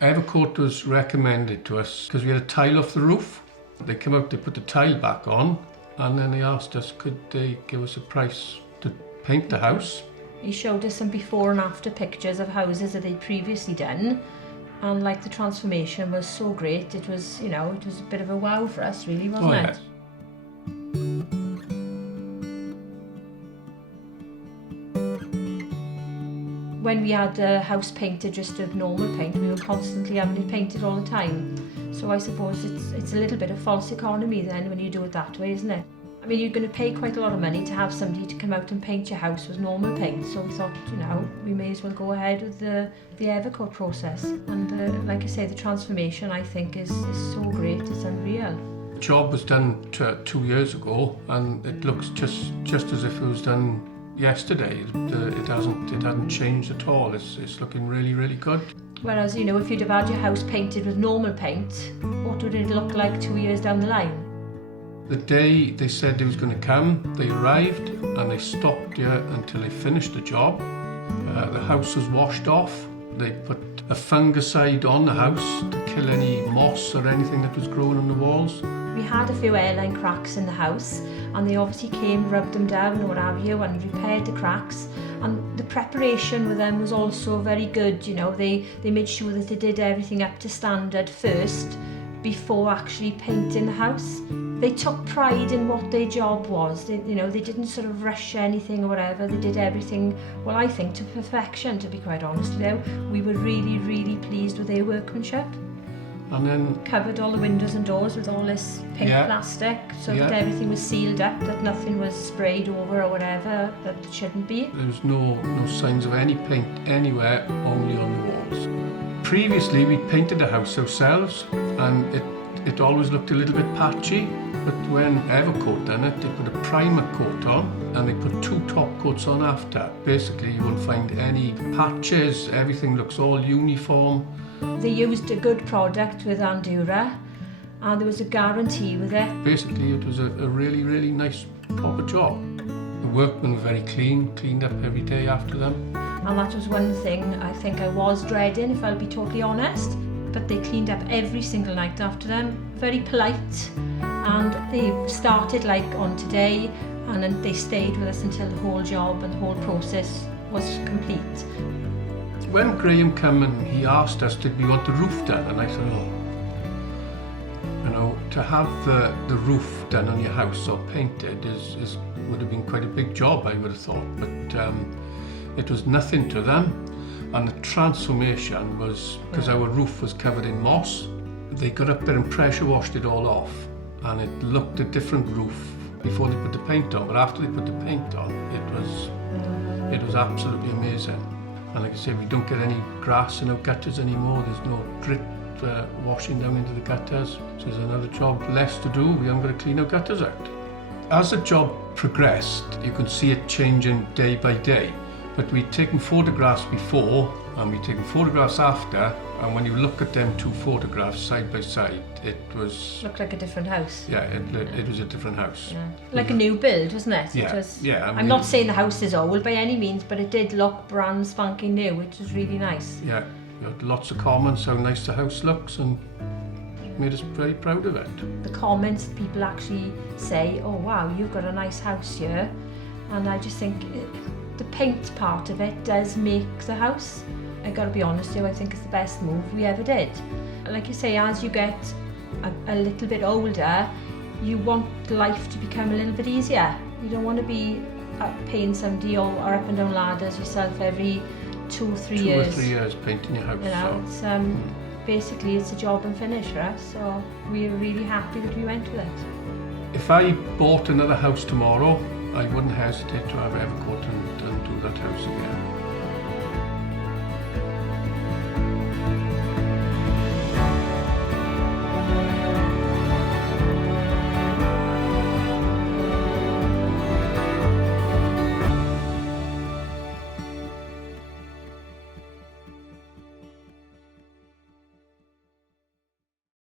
Evercoat was recommended to us because we had a tile off the roof. They came out, they put the tile back on, and then they asked us could they give us a price to paint the house. He showed us some before and after pictures of houses that they'd previously done, and like the transformation was so great. It was, you know, it was a bit of a wow for us really, wasn't it? Yes. When we had a house painted just a normal paint, we were constantly having it painted all the time. So I suppose it's a little bit of false economy then when you do it that way, isn't it? I mean, you're going to pay quite a lot of money to have somebody to come out and paint your house with normal paint. So we thought, you know, we may as well go ahead with the Evercoat process. And like I say, the transformation I think is so great, it's unreal. The job was done 2 years ago, and it looks just as if it was done yesterday. It hasn't changed at all. It's looking really, really good. Whereas, you know, if you'd have had your house painted with normal paint, what would it look like 2 years down the line? The day they said they was going to come, they arrived and they stopped here until they finished the job. The house was washed off. They put a fungicide on the house to kill any moss or anything that was growing on the walls. We had a few airline cracks in the house, and they obviously came, rubbed them down or what have you, and repaired the cracks. And the preparation with them was also very good, you know. They made sure that they did everything up to standard first before actually painting the house. They took pride in what their job was. They didn't sort of rush anything or whatever. They did everything, well, I think, to perfection, to be quite honest with you. We were really, really pleased with their workmanship. And then covered all the windows and doors with all this pink plastic so that everything was sealed up, that nothing was sprayed over or whatever that it shouldn't be. There was no signs of any paint anywhere, only on the walls. Previously we painted the house ourselves, and it always looked a little bit patchy, but when Evercoat done it, they put a primer coat on and they put 2 top coats on after. Basically you won't find any patches, everything looks all uniform. They used a good product with Andura, and there was a guarantee with it. Basically it was a really, really nice proper job. The workmen were very cleaned up every day after them. And that was one thing I think I was dreading, if I'll be totally honest. But they cleaned up every single night after them, very polite, and they started like on today, and then they stayed with us until the whole job and the whole process was complete. When Graham came and he asked us, did we want the roof done? And I said, you know, to have the roof done on your house or painted would have been quite a big job, I would have thought, but it was nothing to them. And the transformation was, because our roof was covered in moss, they got up there and pressure washed it all off, and it looked a different roof before they put the paint on, but after they put the paint on, it was absolutely amazing. And like I say, we don't get any grass in our gutters anymore. There's no drip washing down into the gutters. So there's another job less to do. We haven't got to clean our gutters out. As the job progressed, you can see it changing day by day. But we'd taken photographs before and we'd taken photographs after, and when you look at them 2 photographs side by side, it was... Looked like a different house. Yeah, it was a different house. Yeah. Like a new build, wasn't it? Yeah, it was, yeah. I mean, I'm not saying the house is old by any means, but it did look brand spanking new, which was really nice. Yeah, we had lots of comments how nice the house looks, and it made us very proud of it. The comments, people actually say, oh wow, you've got a nice house here. And I just think the paint part of it does make the house. I gotta be honest with you, I think it's the best move we ever did. Like you say, as you get a little bit older, you want life to become a little bit easier. You don't want to be paying somebody or up and down ladders yourself every 2 or 3 years. 2 or 3 years painting your house. You know, so. It's basically it's a job and finish for us, so we're really happy that we went with it. If I bought another house tomorrow, I wouldn't hesitate to have Evercoat and do that house again.